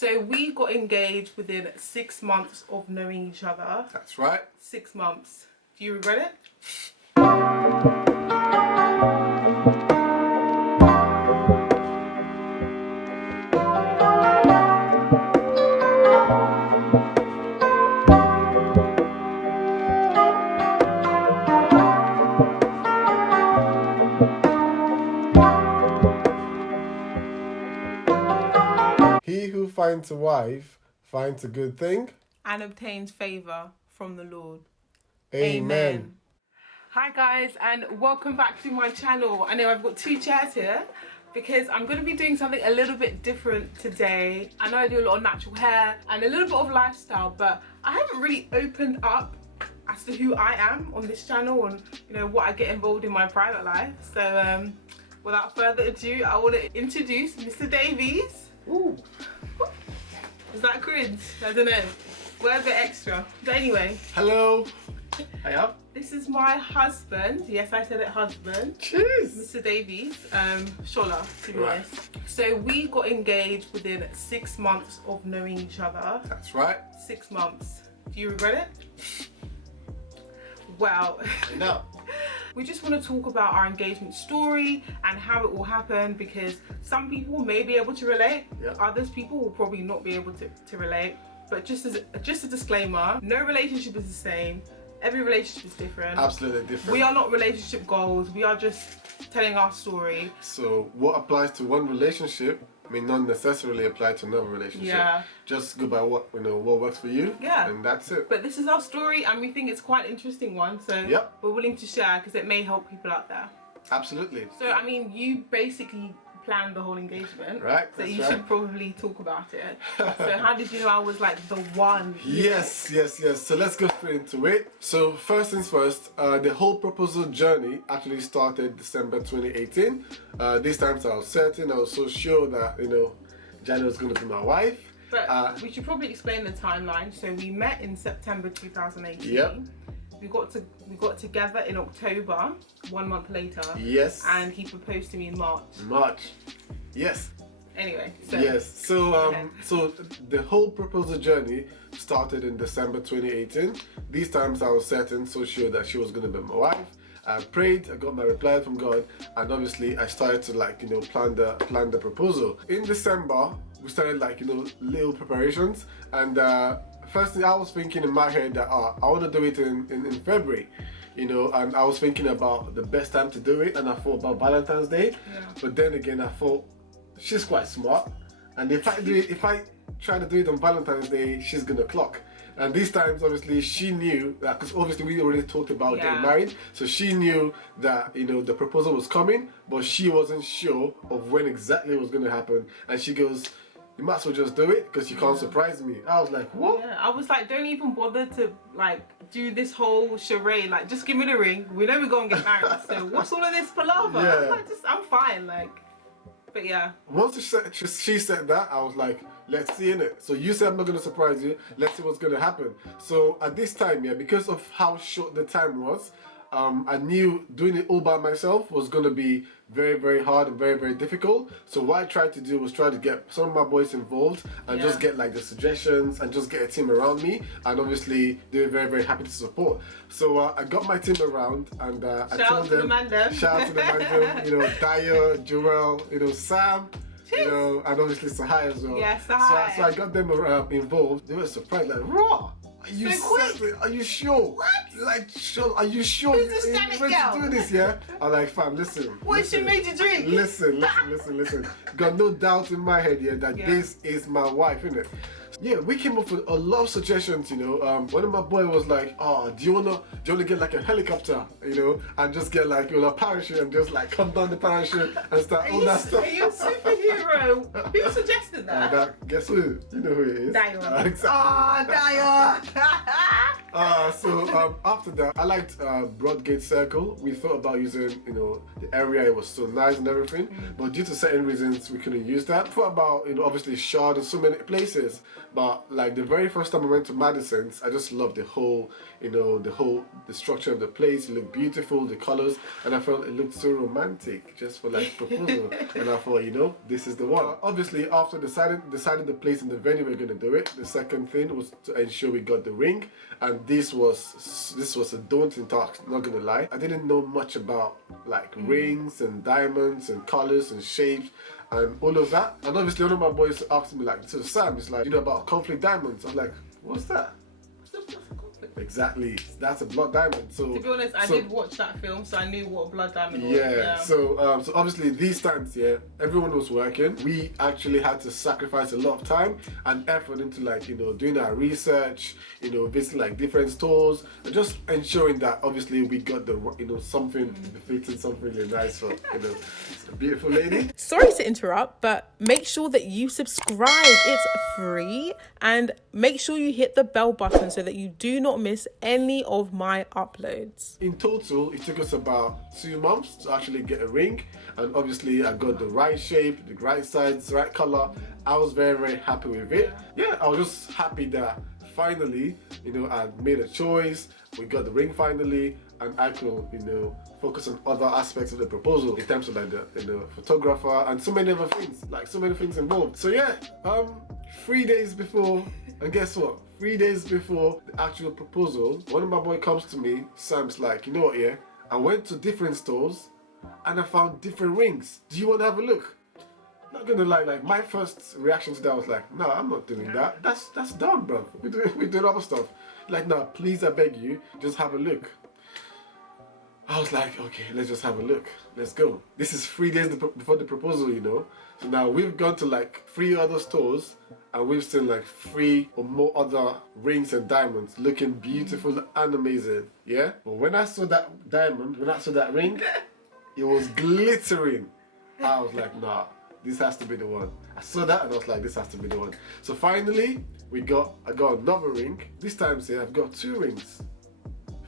So we got engaged within 6 months of knowing each other. That's right. 6 months. Do you regret it? He who finds a wife finds a good thing and obtains favour from the Lord. Amen. Hi guys, and welcome back to my channel. I know I've got 2 chairs here because I'm going to be doing something a little bit different today. I know I do a lot of natural hair and a little bit of lifestyle, but I haven't really opened up as to who I am on this channel and what I get involved in my private life. So without further ado, I want to introduce Mr. Davies. Ooh. Is that cringe? I don't know. Where's the extra? But anyway. Hello. Hiya. This is my husband. Yes, I said it, husband. Cheers. Mr. Davies. Shola, to be Right. honest. So we got engaged within 6 months of knowing each other. That's right. 6 months. Do you regret it? Well. No. We just want to talk about our engagement story and how it all happened, because some people may be able to relate, others people will probably not be able to relate. But just a disclaimer, no relationship is the same. Every relationship is different. Absolutely different. We are not relationship goals, we are just telling our story. So what applies to one relationship may not necessarily apply to another relationship. Yeah. Just go by what what works for you. Yeah. And that's it. But this is our story and we think it's quite an interesting one, so we're willing to share because it may help people out there. Absolutely. So I mean, you basically planned the whole engagement. Right. So you should probably talk about it. So how did you know I was like the one? Yes. So let's go straight into it. So first things first, the whole proposal journey actually started December 2018. This time I was certain, I was so sure that Janet was going to be my wife. But we should probably explain the timeline. So we met in September 2018. Yep. We got together in October, 1 month later. Yes. And he proposed to me in March. Yes. Anyway, so yes. So the whole proposal journey started in December 2018. These times I was certain, so sure that she was going to be my wife. I prayed, I got my reply from God, and obviously I started to plan the proposal. In December, we started little preparations, and first thing I was thinking in my head that I want to do it in February, and I was thinking about the best time to do it, and I thought about Valentine's Day. But then again, I thought she's quite smart, and if I try to do it on Valentine's Day, she's gonna clock. And these times, obviously, she knew that, because obviously we already talked about getting married, so she knew that the proposal was coming, but she wasn't sure of when exactly it was gonna happen. And she goes, "You might as well just do it because you can't surprise me." I was like, "What?" Yeah, I was like, "Don't even bother to do this whole charade. Just give me the ring. We know we're gonna get married. So what's all of this palaver?" Yeah. I was like, I'm fine. But yeah. Once she said that, I was like, let's see in it. So you said I'm not gonna surprise you. Let's see what's gonna happen. So at this time, because of how short the time was, I knew doing it all by myself was gonna be very, very hard and very, very difficult. So what I tried to do was try to get some of my boys involved and just get the suggestions and just get a team around me, and obviously they were very, very happy to support. So I got my team around, and I told them, shout out to the mandem, Dayo, Joel, Sam, and obviously Sahai as well. Yeah, Sahai. So I got them involved. They were surprised, raw. Are you serious? Are you sure? What? Sure? Are you sure? Who's this Janet girl? To do this, yeah? I'm like, fam, listen. What she made you drink? Listen. Got no doubt in my head, that this is my wife, innit? Yeah, we came up with a lot of suggestions, one of my boys was like, "Oh, do you wanna get a helicopter, and just get a parachute and just come down the parachute and start all that stuff." Are you a superhero? Who suggested that? Guess who? You know who it is. Dayo. Exactly. Oh, Dayo! After that, I liked Broadgate Circle. We thought about using, you know, the area. It was so nice and everything, but due to certain reasons, we couldn't use that. Thought about, you know, obviously Shard and so many places, but like the very first time I went to Madison's, I just loved the whole, you know, the structure of the place. It looked beautiful, the colors, and I felt it looked so romantic just for like proposal. And I thought, you know, this is the one. Obviously, after deciding the place and the venue we're gonna do it, the second thing was to ensure we got the ring, and this was a daunting task, not gonna lie. I didn't know much about like rings and diamonds and colors and shapes and all of that. And obviously one of my boys asked me like, so Sam, it's like, you know about conflict diamonds? I'm like, what's that? Exactly, that's a blood diamond. So to be honest, I did watch that film, so I knew what a blood diamond was. Yeah. So obviously these times, everyone was working. We actually had to sacrifice a lot of time and effort into like, you know, doing our research, you know, visiting like different stores, and just ensuring that obviously we got the, you know, something befitting, something really nice for, you know, a beautiful lady. Sorry to interrupt, but make sure that you subscribe. It's free, and make sure you hit the bell button so that you do not miss any of my uploads. In total, it took us about 2 months to actually get a ring, and obviously I got the right shape, the right size, the right color. I was very, very happy with it. Yeah, I was just happy that finally, you know, I made a choice. We got the ring finally, and I could, you know, focus on other aspects of the proposal in terms of like the, you know, photographer and so many other things, like so many things involved. So yeah, 3 days before, and guess what? 3 days before the actual proposal, one of my boys comes to me. Sam's like, you know what, yeah? I went to different stores and I found different rings. Do you want to have a look? Not gonna lie, like my first reaction to that was like, no, I'm not doing that. That's dumb, bro. We're doing other stuff. Like, no, please, I beg you, just have a look. I was like, okay, let's just have a look. Let's go. This is 3 days before the proposal, you know. So now we've gone to like 3 other stores and we've seen like 3 or more other rings and diamonds looking beautiful and amazing. Yeah. But when I saw that diamond, when I saw that ring, it was glittering. I was like, nah, this has to be the one. I saw that and I was like, this has to be the one. So finally, I got another ring. This time, say I've got 2 rings.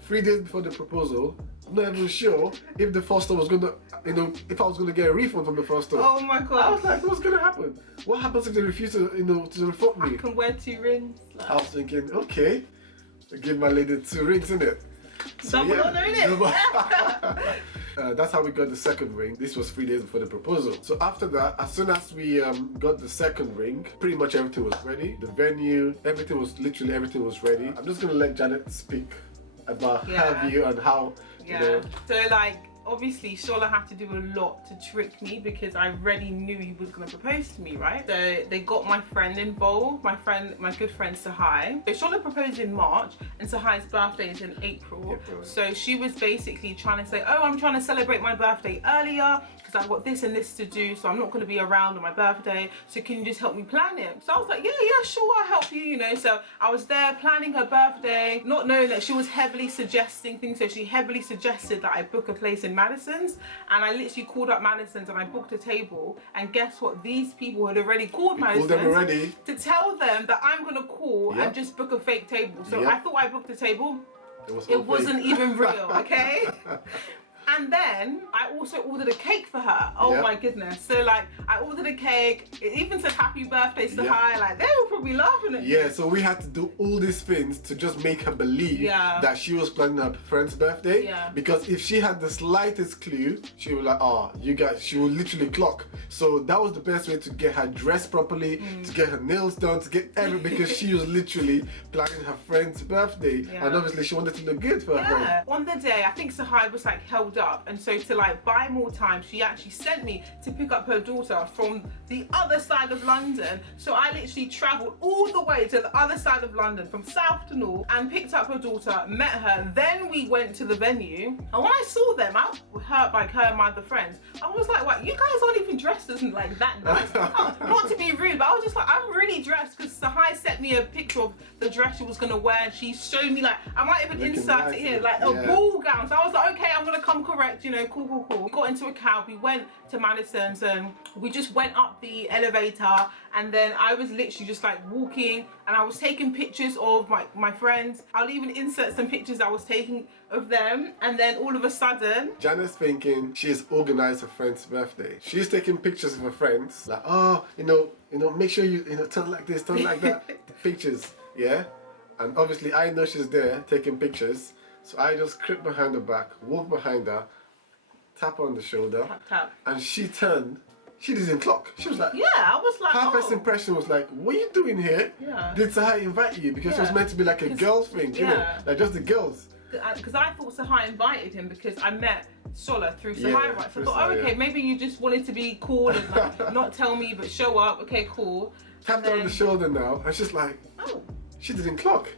3 days before the proposal. I'm not even sure if the first store was gonna, you know, if I was gonna get a refund from the first store. Oh my god! I was like, what's gonna happen? What happens if they refuse to, you know, to refund me? I can wear 2 rings. Like. I was thinking, okay, I give my lady 2 rings, innit? So, double honor, innit? That's how we got the second ring. This was 3 days before the proposal. So after that, as soon as we got the second ring, pretty much everything was ready. The venue, everything was ready. I'm just gonna let Janet speak about her view and how, you know. So like, obviously Shola had to do a lot to trick me because I already knew he was going to propose to me, right? So they got my friend involved, my good friend Sahai. So Shola proposed in March and Sahai's birthday is in April. So she was basically trying to say, oh, I'm trying to celebrate my birthday earlier because I've got this and this to do, so I'm not going to be around on my birthday, so can you just help me plan it? So I was like, yeah, sure, I'll help you, you know. So I was there planning her birthday, not knowing that she was heavily suggesting things. So she heavily suggested that I book a place in Madison's, and I literally called up Madison's and I booked a table, and guess what? These people had already called Madison's to tell them that I'm going to call and just book a fake table. So I thought I booked a table. It wasn't even real, okay? And then I also ordered a cake for her. Oh my goodness. So like, I ordered a cake. It even said happy birthday to Sahai. Like, they were probably laughing at me. Yeah, so we had to do all these things to just make her believe that she was planning her friend's birthday. Yeah. Because if she had the slightest clue, she would like, oh, you guys, she would literally clock. So that was the best way to get her dressed properly, to get her nails done, to get everything, because she was literally planning her friend's birthday. And obviously she wanted to look good for her friend. On the day, I think Sahai was like held up, and so to like buy more time, she actually sent me to pick up her daughter from the other side of London. So I literally travelled all the way to the other side of London from south to north and picked up her daughter, met her, then we went to the venue. And when I saw them, her and my other friends, I was like, what, you guys aren't even dressed as like that nice. Not to be rude, but I was just like, I'm really dressed, because Sahai sent me a picture of the dress she was gonna wear, and she showed me like, I might even Looking insert nice, it here, like a ball gown. So I was like, okay, I'm gonna come correct, you know, cool. We got into a cab, we went to Madison's, and we just went up the elevator, and then I was literally just like walking, and I was taking pictures of my friends. I'll even insert some pictures I was taking of them, and then all of a sudden, Janice thinking she's organized her friend's birthday. She's taking pictures of her friends, like, oh, you know, make sure you turn like this, turn like that. Pictures, yeah. And obviously, I know she's there taking pictures, so I just creep behind her back, walk behind her, tap her on the shoulder, tap. and she turned. She didn't clock. She was like, Yeah, I was like, her first impression was like, what are you doing here? Yeah. Did Sahai invite you? Because it was meant to be like a girl thing, you know, like just the girls. Because I thought Sahai invited him because I met Shola through Sahai, right? So I thought, okay, maybe you just wanted to be cool and like, not tell me but show up. Okay, cool. Tapped her on the shoulder now, and she's like, oh, she didn't clock.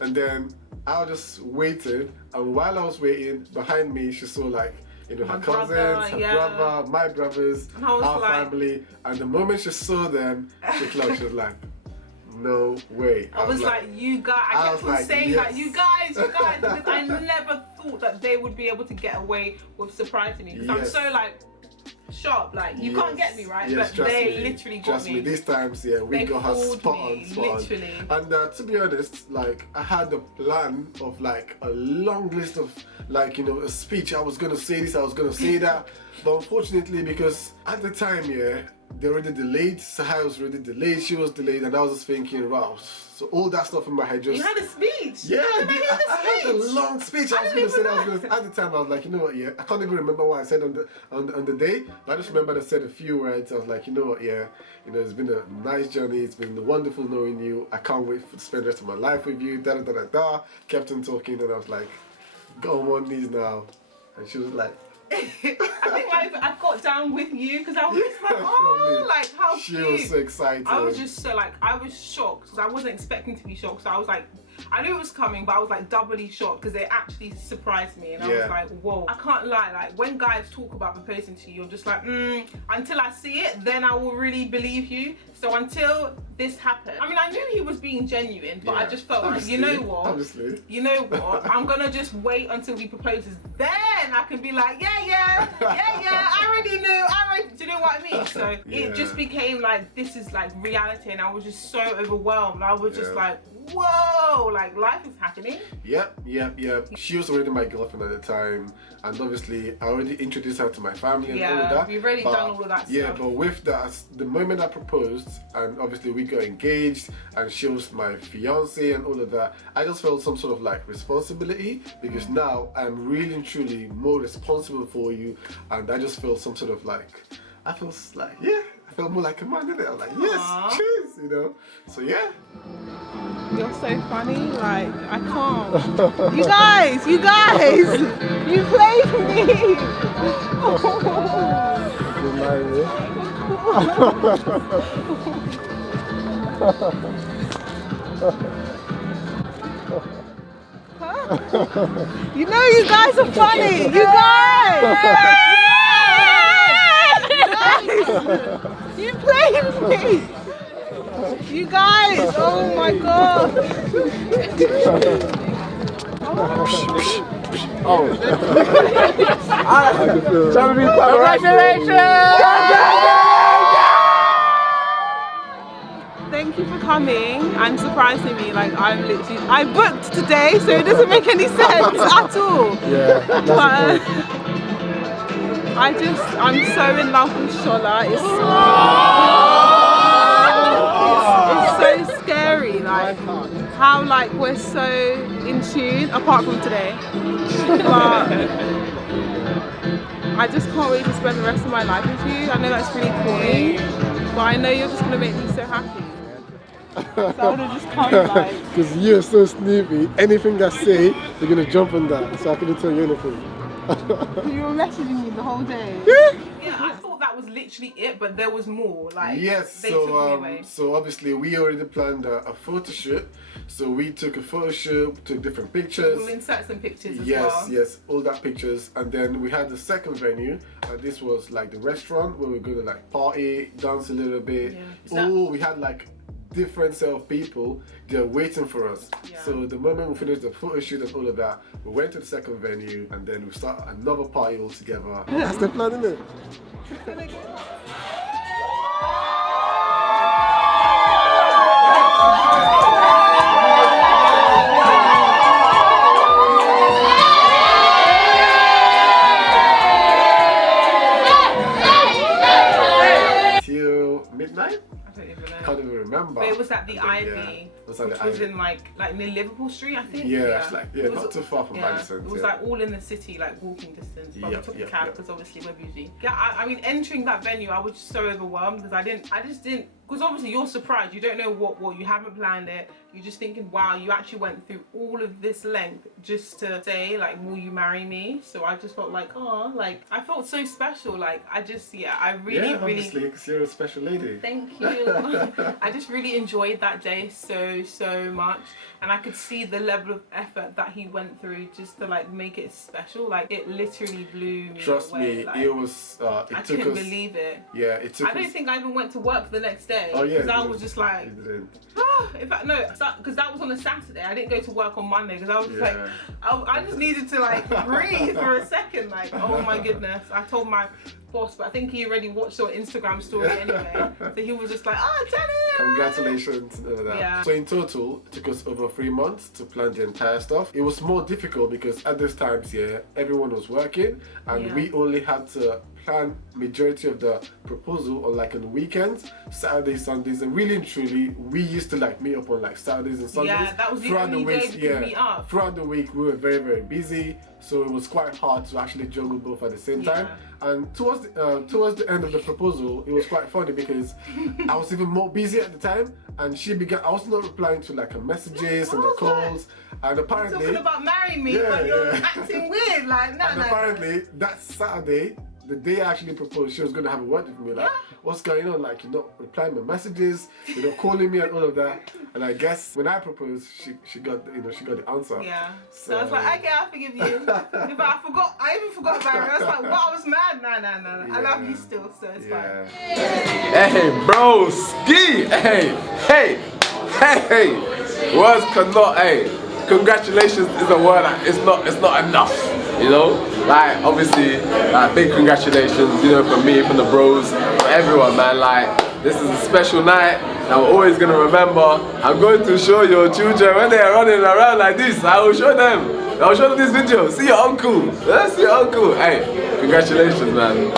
And then I just waited, and while I was waiting, behind me she saw like, you know, her cousins, her brother, my brothers, our family, and the moment she saw them, she clocked. She was like, no way. I was like, you guys, I kept on saying that, you guys, because I never thought that they would be able to get away with surprising me, because I'm so like, sharp, like you can't get me, right? But they literally got me. These times, yeah, we got her spot on. Literally. And to be honest, like I had a plan of like a long list of like, you know, a speech. I was gonna say this, I was gonna say that, but unfortunately, because at the time, yeah, they already delayed. Sahai was already delayed. She was delayed, and I was just thinking, wow. So all that stuff in my head just. You had a speech. Yeah, I had a long speech. I was gonna say that. At the time, I was like, you know what? Yeah, I can't even remember what I said on the day. But I just remember I said a few words. I was like, you know what? Yeah, you know, it's been a nice journey. It's been wonderful knowing you. I can't wait to spend the rest of my life with you. Da da da da da. Kept on talking, and I was like, go on one knees now. And she was like. I think I got down with you because I was just like, oh, like how cute. She was so excited. I was just so like, I was shocked because I wasn't expecting to be shocked. So I was like, I knew it was coming, but I was like doubly shocked because they actually surprised me, and I was like, whoa. I can't lie, like when guys talk about proposing to you, you're just like, until I see it, then I will really believe you. So until this happened, I mean, I knew he was being genuine, but I just felt like, you know what? You know what? I'm gonna just wait until he proposes. Then I can be like, yeah, I already knew, do you know what I mean? So it just became like, this is like reality, and I was just so overwhelmed. I was just like, whoa, like life is happening. Yep. She was already my girlfriend at the time, and obviously I already introduced her to my family and all of that. We've already done all of that stuff. Yeah, but with that, the moment I proposed, and obviously we got engaged, and she was my fiance and all of that, I just felt some sort of like responsibility, because now I'm really and truly more responsible for you, and I just feel some sort of like, I feel like, I felt more like a man, didn't it? I was like, yes, cheers, you know. So yeah. You're so funny, like I can't. You guys, you played me. You know you guys are funny. You guys. You played me. You guys, oh my god! Thank you for coming and surprising me. Like I booked today, so it doesn't make any sense at all. Yeah. But I'm so in love with Shola. It's so scary, like how like we're so in tune, apart from today. But I just can't wait to spend the rest of my life with you. I know that's really corny, but I know you're just gonna make me so happy. So I wanna just come like. Because you're so snoopy. Anything I say, you're gonna jump on that. So I couldn't tell you anything. You were messaging me the whole day. Yeah, I thought that was literally it, but there was more. Like, yes, they took me away. So obviously we already planned a photo shoot. So we took a photo shoot, took different pictures. We'll insert some pictures as well. Yes, all that pictures. And then we had the second venue, and this was like the restaurant where we were gonna like party, dance a little bit. Yeah. Oh, we had like different set of people. They're waiting for us. Yeah. So the moment we finished the photo shoot and all of that, we went to the second venue and then we start another party all together. Yeah, that's the plan, isn't it? Till midnight? I don't even know. Can't even remember. But it was at the Ivy, it was which at the was Ivy. in like near Liverpool Street, I think. Yeah, it's like, It was, not too far from Madison. It was like all in the city, like walking distance. But we took a cab because obviously we're bougie. Yeah, I mean, entering that venue, I was just so overwhelmed because I just didn't, because obviously you're surprised. You don't know what you haven't planned it. You're just thinking, wow, you actually went through all of this length just to say, like, will you marry me? So I just felt like, oh, like, I felt so special. Like, I just, I really, obviously, because you're a special lady. Thank you. I just really enjoyed that day so much, and I could see the level of effort that he went through just to like make it special. Like, it literally blew me Trust away. me, like, it was. I couldn't believe it. Yeah, it took. I don't think I even went to work the next day. Oh yeah. Because I was just like, in fact, no, because that was on a Saturday. I didn't go to work on Monday because I was just like, I just needed to like breathe for a second. Like, oh my goodness. I told my boss, but I think he already watched your Instagram story anyway. So he was just like, oh, Janet! Congratulations and all that. Yeah. So in total, it took us over 3 months to plan the entire stuff. It was more difficult because at this time, everyone was working and we only had to plan majority of the proposal on like on the weekends, Saturdays, Sundays, and really and truly, we used to like meet up on like Saturdays and Sundays. Yeah, that was the only day we could meet up. Throughout the week, we were very busy, so it was quite hard to actually juggle both at the same time. And towards the end of the proposal, it was quite funny because I was even more busy at the time, and she began. I was not replying to like her messages and the calls, and apparently talking about marrying me, but you're acting weird. Like, no. Apparently that Saturday, the day I actually proposed, she was going to have a word with me, like, what's going on? Like, you're not replying my messages, you're not calling me and all of that. And I guess when I proposed, she got the answer. Yeah. So I was like, okay, I forgive you. But I even forgot about it. I was like, what? I was mad. No. I love you still, so it's fine. Hey, bro, ski. Hey. Words cannot. Hey. Congratulations is a word that it's not enough, you know? Like, obviously, big congratulations, you know, from me, from the bros, from everyone, man. Like, this is a special night that we're always gonna remember. I'm going to show your children when they are running around like this. I will show them. I'll show them this video. See your uncle. See your uncle. Hey, congratulations, man.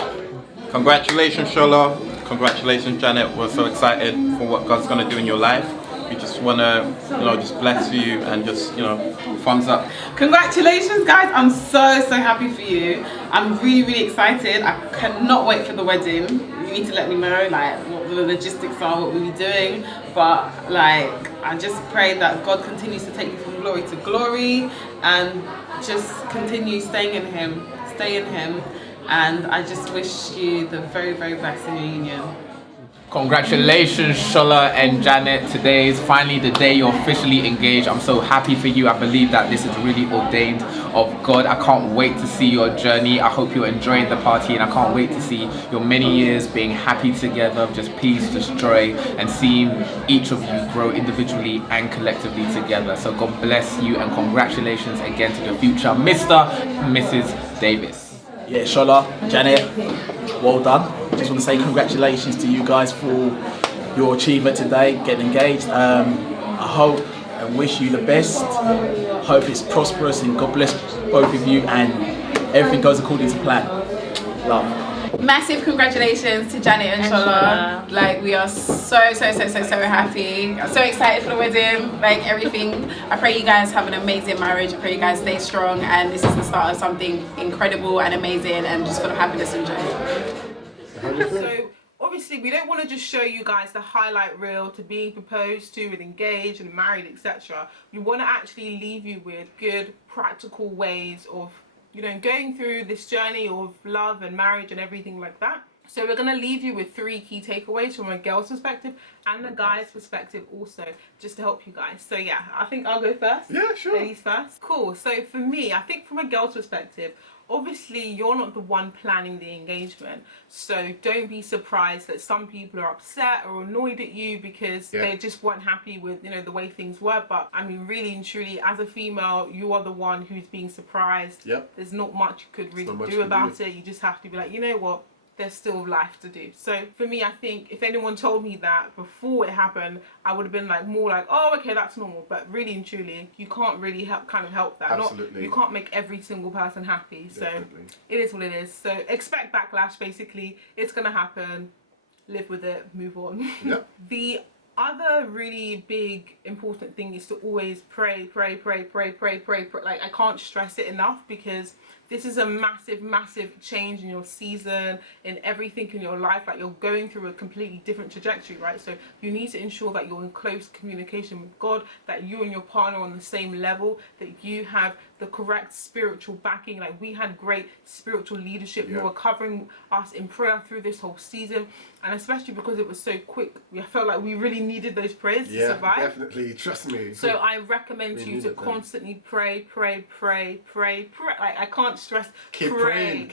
Congratulations, Shola. Congratulations, Janet. We're so excited for what God's gonna do in your life. We just want to, just bless you and just, thumbs up. Congratulations, guys. I'm so happy for you. I'm really excited. I cannot wait for the wedding. You need to let me know, like, what the logistics are, what we'll be doing. But, like, I just pray that God continues to take you from glory to glory and just continue staying in Him. Stay in Him. And I just wish you the very best in your union. Congratulations, Shola and Janet. Today is finally the day you're officially engaged. I'm so happy for you. I believe that this is really ordained of God. I can't wait to see your journey. I hope you're enjoying the party, and I can't wait to see your many years being happy together, just peace, just joy, and seeing each of you grow individually and collectively together. So God bless you, and congratulations again to the future Mr. and Mrs. Davis. Yeah, Shola, Janet, well done. Just want to say congratulations to you guys for your achievement today, getting engaged. I hope and wish you the best. Hope it's prosperous and God bless both of you and everything goes according to plan. Love. Massive congratulations to Janet and Shola. Like, we are so happy. I'm so excited for the wedding, like everything. I pray you guys have an amazing marriage. I pray you guys stay strong, and this is the start of something incredible and amazing, and just full of happiness and joy. So obviously we don't want to just show you guys the highlight reel to being proposed to and engaged and married, etc. We want to actually leave you with good practical ways of going through this journey of love and marriage and everything like that. So we're going to leave you with 3 key takeaways from a girl's perspective and a guy's perspective also, just to help you guys. So yeah, I think I'll go first. Yeah, sure. Ladies first. Cool. So for me, I think from a girl's perspective, obviously you're not the one planning the engagement, so don't be surprised that some people are upset or annoyed at you because they just weren't happy with, you know, the way things were. But I mean, really and truly, as a female, you are the one who's being surprised. There's not much you could really do about it. You just have to be like, you know what, there's still life to do. So for me, I think if anyone told me that before it happened, I would have been like more like, oh, okay, that's normal. But really and truly, you can't really help that. Absolutely. You can't make every single person happy. So it is what it is. So expect backlash, basically. It's gonna happen. Live with it, move on. The other really big important thing is to always pray. Like, I can't stress it enough, because this is a massive change in your season, in everything in your life. Like, you're going through a completely different trajectory, right? So you need to ensure that you're in close communication with God, that you and your partner are on the same level, that you have the correct spiritual backing. Like, we had great spiritual leadership who were covering us in prayer through this whole season, and especially because it was so quick, I felt like we really needed those prayers to survive. Definitely, trust me. So I recommend you to constantly pray. Like, I can't stress, keep praying.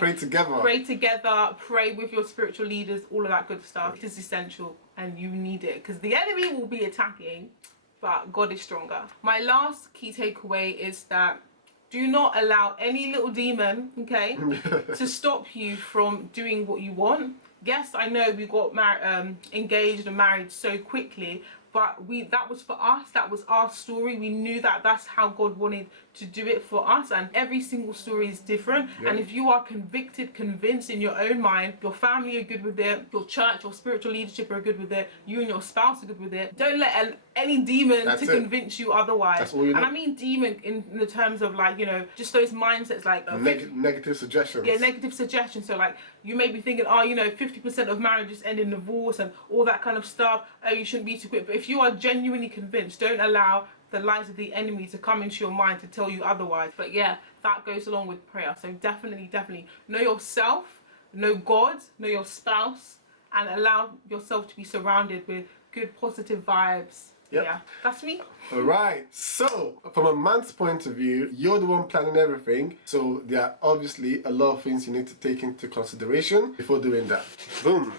Pray together, pray with your spiritual leaders, all of that good stuff. It is essential, and you need it, because the enemy will be attacking, but God is stronger. My last key takeaway is that do not allow any little demon, okay, to stop you from doing what you want. Yes, I know we got engaged and married so quickly, but that was for us. That was our story. We knew that that's how God wanted to do it for us, and every single story is different. And if you are convinced in your own mind, your family are good with it, your church, your spiritual leadership are good with it, you and your spouse are good with it, don't let any demon convince you otherwise. That's all you need. And I mean demon in the terms of, like, you know, just those mindsets, like negative suggestions. Yeah, negative suggestions. So like, you may be thinking, oh, you know, 50% of marriages end in divorce and all that kind of stuff. Oh, you shouldn't be too quick. But if you are genuinely convinced, don't allow the lies of the enemy to come into your mind to tell you otherwise. But yeah, that goes along with prayer. So definitely know yourself, know God, know your spouse, and allow yourself to be surrounded with good, positive vibes. Yeah, that's me. All right. So, from a man's point of view, you're the one planning everything. So, there are obviously a lot of things you need to take into consideration before doing that. Boom.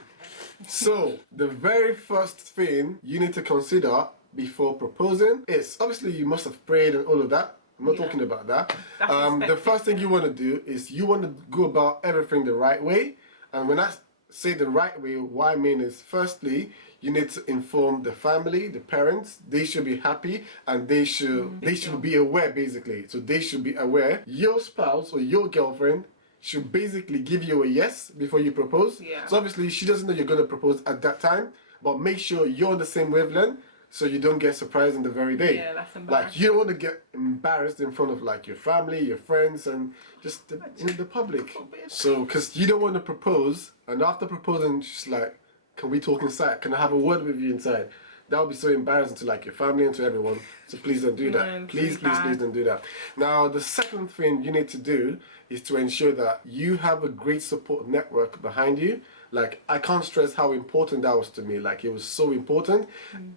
So, the very first thing you need to consider before proposing is, obviously, you must have prayed and all of that. I'm not talking about that. The first thing you want to do is you want to go about everything the right way. And when I say the right way, what I mean is, firstly, you need to inform the family, the parents. They should be happy, and they should be aware, basically. So they should be aware. Your spouse or your girlfriend should basically give you a yes before you propose. So obviously she doesn't know you're going to propose at that time, but make sure you're on the same wavelength, so you don't get surprised on the very day. Yeah, that's embarrassing. Like, you don't want to get embarrassed in front of, like, your family, your friends, and just in the public. So, because you don't want to propose, and after proposing, she's like, can we talk inside? Can I have a word with you inside? That would be so embarrassing to, like, your family and to everyone. So please don't do that. Please don't do that. Now, the second thing you need to do is to ensure that you have a great support network behind you. Like, I can't stress how important that was to me. Like, it was so important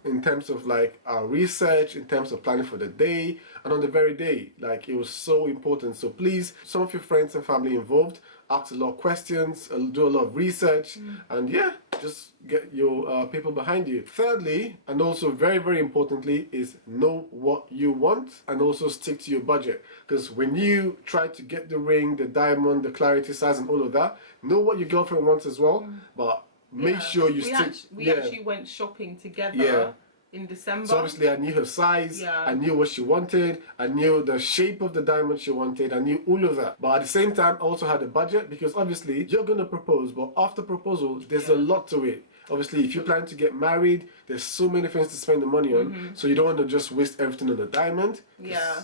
in terms of, like, our research, in terms of planning for the day, and on the very day. Like, it was so important. So please, some of your friends and family involved, ask a lot of questions, do a lot of research, and yeah, just get your people behind you. Thirdly, and also very importantly, is know what you want, and also stick to your budget. Because when you try to get the ring, the diamond, the clarity size, and all of that, know what your girlfriend wants as well, but make sure you stick. We actually went shopping together in December. So obviously I knew her size, I knew what she wanted, I knew the shape of the diamond she wanted, I knew all of that. But at the same time, I also had a budget, because obviously you're going to propose, but after proposal, there's a lot to it. Obviously, if you plan to get married, there's so many things to spend the money on, so you don't want to just waste everything on a diamond.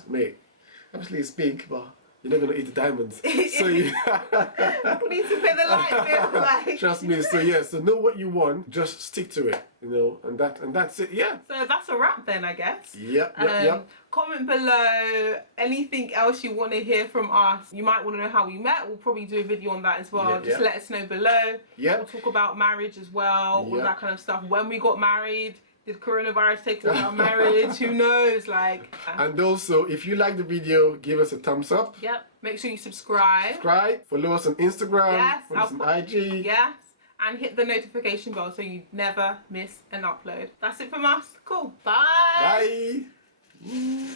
Mate, obviously it's big, but you're not gonna eat the diamonds. So you need to pay the light bill, like. trust me. So yeah, so know what you want, just stick to it, you know, and that's it. Yeah. So that's a wrap then, I guess. Yep. Comment below anything else you want to hear from us. You might want to know how we met. We'll probably do a video on that as well. Just let us know below. We'll talk about marriage as well, all that kind of stuff. When we got married, did coronavirus take away our marriage? Who knows? Like. And also, if you like the video, give us a thumbs up. Yep. Make sure you subscribe. Follow us on Instagram. Yes. Follow us on IG. Yes. And hit the notification bell so you never miss an upload. That's it from us. Cool. Bye. Bye.